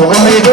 我都没。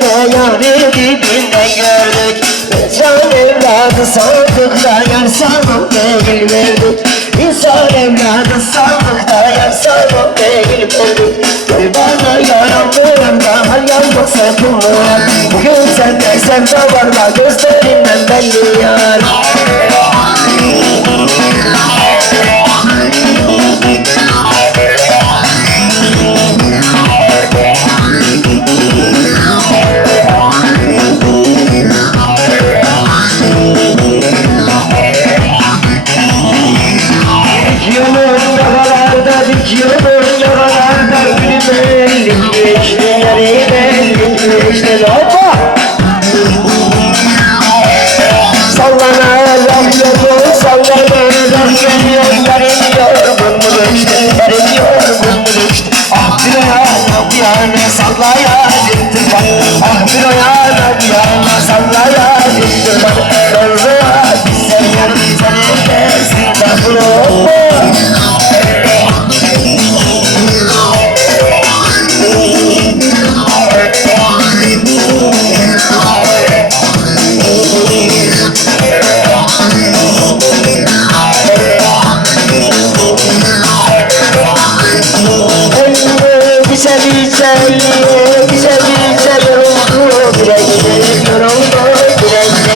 köyde yarı dibinde gördük Can evladı sandık da yer sandık değil verdik. İnsan evladı sandık da yer sandık değil verdik. Gel bana yaram veren daha yalnız sen bunu Bugün sen dersen davarla gözlerinden belli yar.